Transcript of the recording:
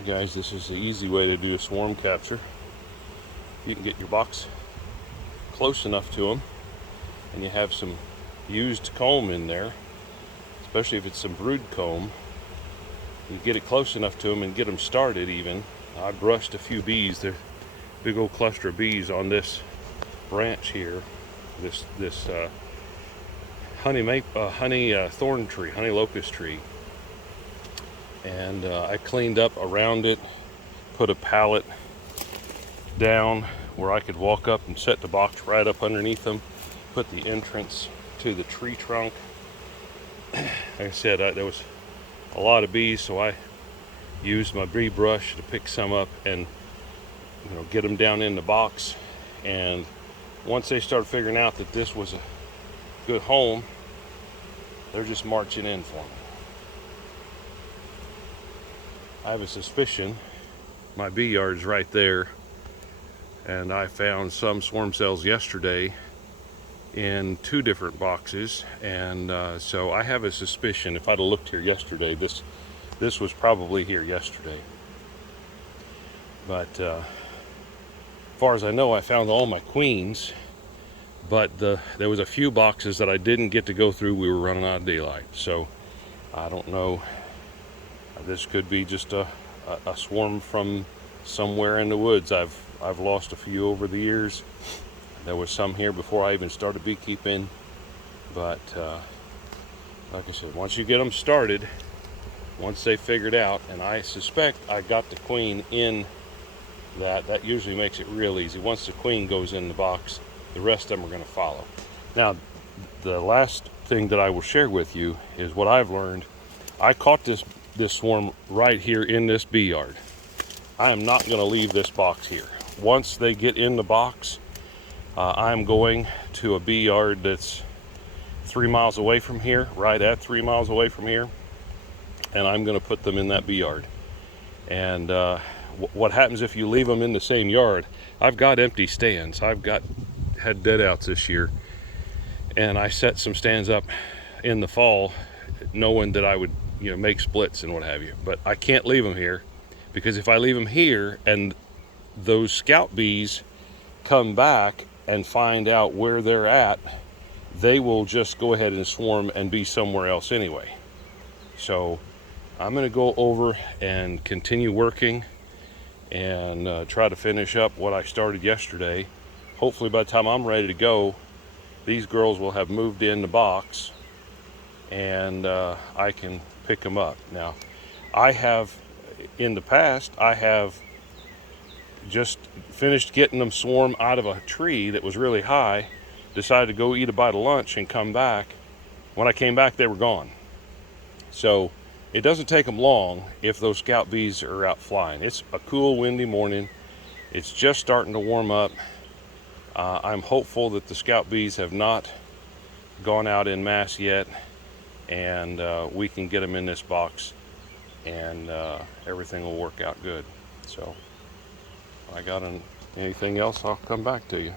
Hi guys, this is the easy way to do a swarm capture. You can get your box close enough to them and you have some used comb in there, especially if it's some brood comb. You get it close enough to them and get them started even. I brushed a few bees. There's a big old cluster of bees on this branch here. This honey thorn tree, honey locust tree. And I cleaned up around it, put a pallet down where I could walk up and set the box right up underneath them, put the entrance to the tree trunk. Like I said, there was a lot of bees, so I used my bee brush to pick some up and get them down in the box. And once they start figuring out that this was a good home, they're just marching in for me. I have a suspicion my bee yard's right there, and I found some swarm cells yesterday in 2 different boxes, and so I have a suspicion if I'd have looked here yesterday, this was probably here yesterday. But as far as I know, I found all my queens, but there was a few boxes that I didn't get to go through. We were running out of daylight, so I don't know. This could be just a swarm from somewhere in the woods. I've lost a few over the years. There was some here before I even started beekeeping, but like I said, once you get them started, once they figured out, and I suspect I got the queen in that usually makes it real easy. Once the queen goes in the box, the rest of them are going to follow. Now, the last thing that I will share with you is what I've learned. I caught this swarm right here in this bee yard. I am not going to leave this box here. Once they get in the box, I'm going to a bee yard that's 3 miles away from here, right at 3 miles away from here, and I'm going to put them in that bee yard. And what happens if you leave them in the same yard? I've got empty stands. Had dead outs this year, and I set some stands up in the fall knowing that I would make splits and what have you. But I can't leave them here, because if I leave them here and those scout bees come back and find out where they're at, they will just go ahead and swarm and be somewhere else anyway. So I'm going to go over and continue working and try to finish up what I started yesterday. Hopefully by the time I'm ready to go, these girls will have moved in the box and I can pick them up. Now, in the past, I have just finished getting them swarm out of a tree that was really high, decided to go eat a bite of lunch and come back. When I came back, they were gone. So it doesn't take them long if those scout bees are out flying. It's a cool, windy morning. It's just starting to warm up. I'm hopeful that the scout bees have not gone out en masse yet, and we can get them in this box and everything will work out good. So if I got anything else, I'll come back to you.